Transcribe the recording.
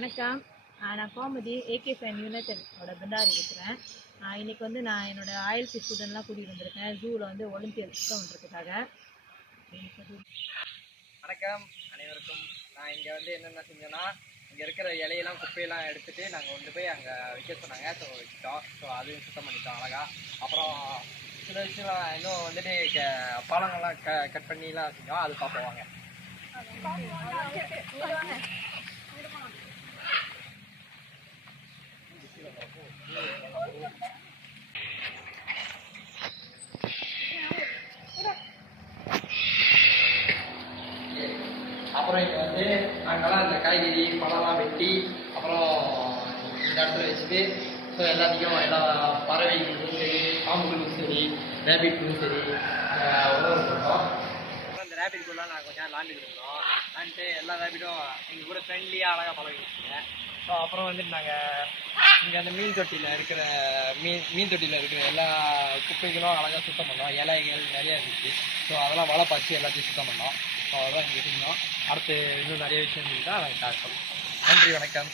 வணக்கம். நான் Gomathi AK fan யுனைடெடோட பெண்டாரி இருக்கிறேன். இன்றைக்கி வந்து நான் என்னோடய ஆயில்சி ஸ்டூடெண்ட்லாம் கூட்டிகிட்டு வந்திருக்கேன் ஜூவில் வந்து ஒலிம்பியட் சுத்தம் பண்ணுறதுக்காக. வணக்கம் அனைவருக்கும். நான் இங்கே வந்து என்னென்ன செஞ்சேன்னா, இங்கே இருக்கிற இலையெல்லாம் குப்பையெல்லாம் எடுத்துகிட்டு நாங்கள் கொண்டு போய் அங்கே வைக்க சொன்னாங்க. ஸோ வச்சுட்டோம். ஸோ அதையும் சுத்தம் பண்ணிட்டோம் அழகாக. அப்புறம் சில விஷயம் இன்னும் வந்துட்டு பழங்கள்லாம் கட் பண்ணிலாம் செஞ்சோம். அது பார்ப்போம் வாங்க. அப்புறம் இங்கே வந்து நாங்கள்லாம் இந்த காய்கறி பழம்லாம் வெட்டி அப்புறம் இந்த இடத்துல வச்சுட்டு ஸோ எல்லாத்தையும் எல்லா பறவைகளுக்கும் சரி பாம்புகளுக்கும் சரி ரேபிட்களுக்கும் சரி உணவு கொடுத்தோம். அப்புறம் இந்த ரேபிட்குள்ளலாம் நாங்கள் கொஞ்சம் விளாண்டுட்டு இருந்தோம். விளாண்டுட்டு எல்லா ரேபிட்டும் எங்கள் கூட ஃப்ரெண்ட்லியாக அழகாக பழகிடுச்சுங்க. ஸோ அப்புறம் வந்துட்டு நாங்கள் இங்கே அந்த மீன் தொட்டியில் இருக்கிற எல்லா குப்பைகளும் அழகாக சுத்தம் பண்ணோம். இலைகள் நிறையா இருந்துச்சு. ஸோ அதெல்லாம் வலை பாய்ச்சி எல்லாத்தையும் சுத்தம் பண்ணோம். ஸோ அதெல்லாம் இங்கே செஞ்சோம். அடுத்து இன்னும் நிறைய விஷயம் தான் நாங்கள் காட்டுறோம். நன்றி, வணக்கம்.